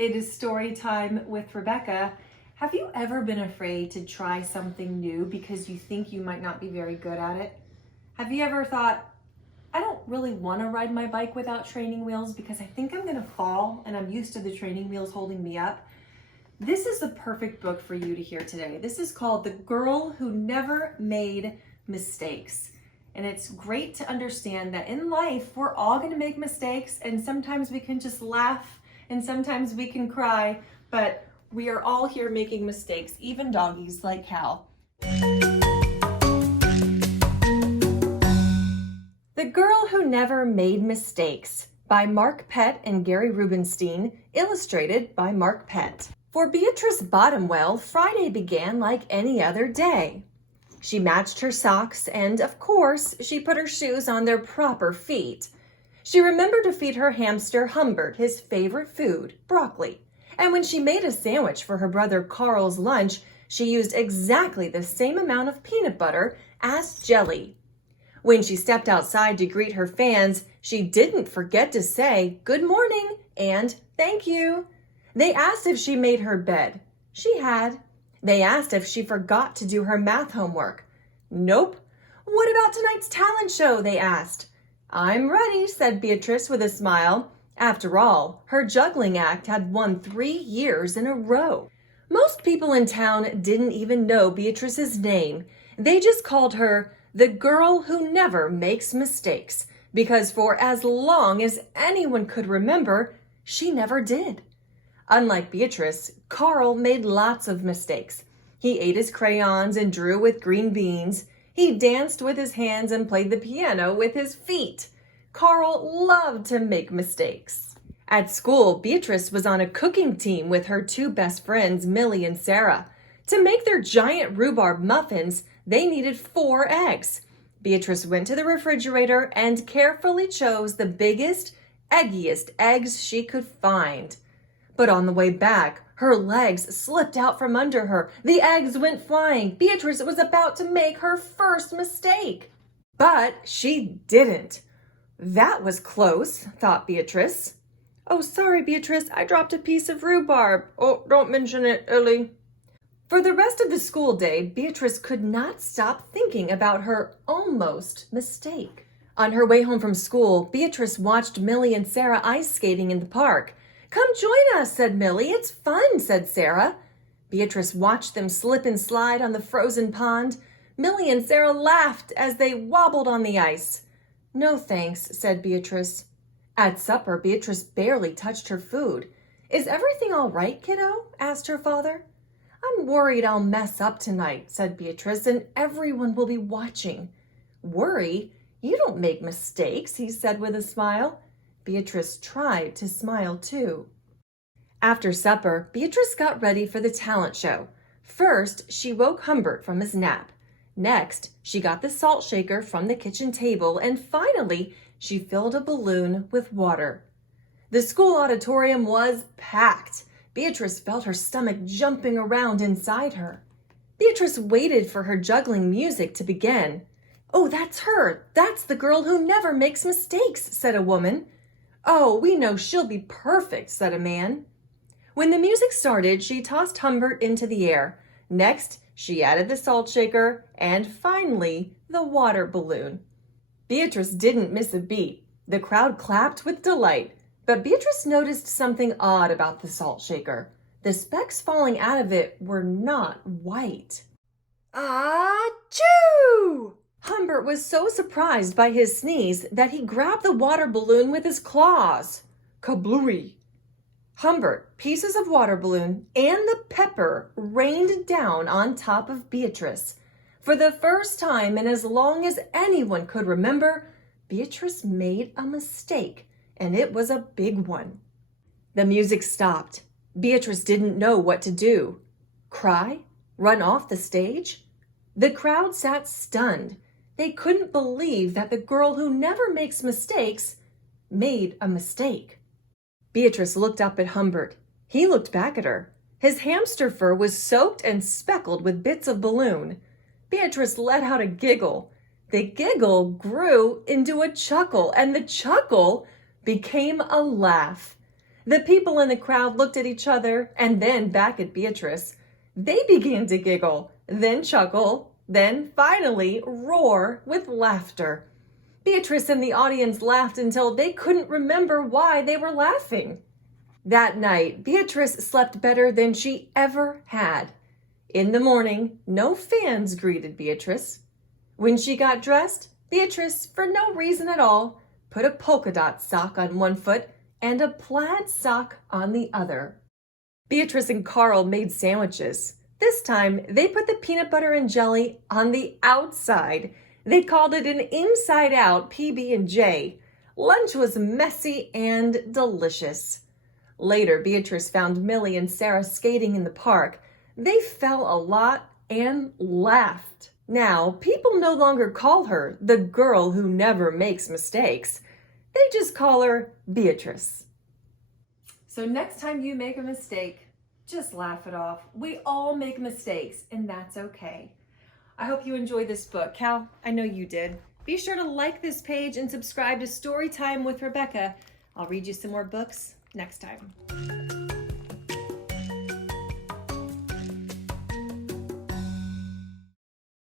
it is story time with Rebecca. Have you ever been afraid to try something new because you think you might not be very good at it? Have you ever thought, I don't really want to ride my bike without training wheels because I think I'm going to fall and I'm used to the training wheels holding me up? This is the perfect book for you to hear today. This is called The Girl Who Never Made Mistakes. And it's great to understand that in life, we're all going to make mistakes, and sometimes we can just laugh and sometimes we can cry, but we are all here making mistakes, even doggies like Cal. The Girl Who Never Made Mistakes by Mark Pett and Gary Rubenstein, illustrated by Mark Pett. For Beatrice Bottomwell, Friday began like any other day. She matched her socks and, of course, she put her shoes on their proper feet. She remembered to feed her hamster Humbert his favorite food, broccoli. And when she made a sandwich for her brother Carl's lunch, she used exactly the same amount of peanut butter as jelly. When she stepped outside to greet her fans, she didn't forget to say good morning and thank you. They asked if she made her bed. She had. They asked if she forgot to do her math homework. Nope. What about tonight's talent show? They asked. I'm ready, said Beatrice with a smile. After all, her juggling act had won 3 years in a row. Most people in town didn't even know Beatrice's name. They just called her the girl who never makes mistakes, because for as long as anyone could remember, she never did. Unlike Beatrice, Carl made lots of mistakes. He ate his crayons and drew with green beans. He danced with his hands and played the piano with his feet. Carl loved to make mistakes. At school, Beatrice was on a cooking team with her 2 best friends, Millie and Sarah. To make their giant rhubarb muffins, they needed 4 eggs. Beatrice went to the refrigerator and carefully chose the biggest, eggiest eggs she could find. But on the way back, her legs slipped out from under her. The eggs went flying. Beatrice was about to make her first mistake. But she didn't. That was close, thought Beatrice. Oh, sorry, Beatrice, I dropped a piece of rhubarb. Oh, don't mention it, Ellie. For the rest of the school day, Beatrice could not stop thinking about her almost mistake. On her way home from school, Beatrice watched Millie and Sarah ice skating in the park. Come join us, said Millie. It's fun, said Sarah. Beatrice watched them slip and slide on the frozen pond. Millie and Sarah laughed as they wobbled on the ice. No thanks, said Beatrice. At supper, Beatrice barely touched her food. Is everything all right, kiddo? Asked her father. I'm worried I'll mess up tonight, said Beatrice, and everyone will be watching. Worry? You don't make mistakes, he said with a smile. Beatrice tried to smile too. After supper, Beatrice got ready for the talent show. First, she woke Humbert from his nap. Next, she got the salt shaker from the kitchen table, and finally, she filled a balloon with water. The school auditorium was packed. Beatrice felt her stomach jumping around inside her. Beatrice waited for her juggling music to begin. Oh, that's her. That's the girl who never makes mistakes, said a woman. Oh, we know she'll be perfect, said a man. When the music started, she tossed Humbert into the air. Next, she added the salt shaker, and finally, the water balloon. Beatrice didn't miss a beat. The crowd clapped with delight, but Beatrice noticed something odd about the salt shaker. The specks falling out of it were not white. Achoo! Humbert was so surprised by his sneeze that he grabbed the water balloon with his claws. Kablooey! Humbert, pieces of water balloon, and the pepper rained down on top of Beatrice. For the first time in as long as anyone could remember, Beatrice made a mistake, and it was a big one. The music stopped. Beatrice didn't know what to do. Cry? Run off the stage? The crowd sat stunned. They couldn't believe that the girl who never makes mistakes made a mistake. Beatrice looked up at Humbert. He looked back at her. His hamster fur was soaked and speckled with bits of balloon. Beatrice let out a giggle. The giggle grew into a chuckle, and the chuckle became a laugh. The people in the crowd looked at each other and then back at Beatrice. They began to giggle, then chuckle, then finally roar with laughter. Beatrice and the audience laughed until they couldn't remember why they were laughing. That night, Beatrice slept better than she ever had. In the morning, no fans greeted Beatrice. When she got dressed, Beatrice, for no reason at all, put a polka dot sock on one foot and a plaid sock on the other. Beatrice and Carl made sandwiches. This time, they put the peanut butter and jelly on the outside. They called it an inside-out PB&J. Lunch was messy and delicious. Later, Beatrice found Millie and Sarah skating in the park. They fell a lot and laughed. Now, people no longer call her the girl who never makes mistakes. They just call her Beatrice. So next time you make a mistake, just laugh it off. We all make mistakes, and that's okay. I hope you enjoyed this book. Cal, I know you did. Be sure to like this page and subscribe to Storytime with Rebecca. I'll read you some more books next time.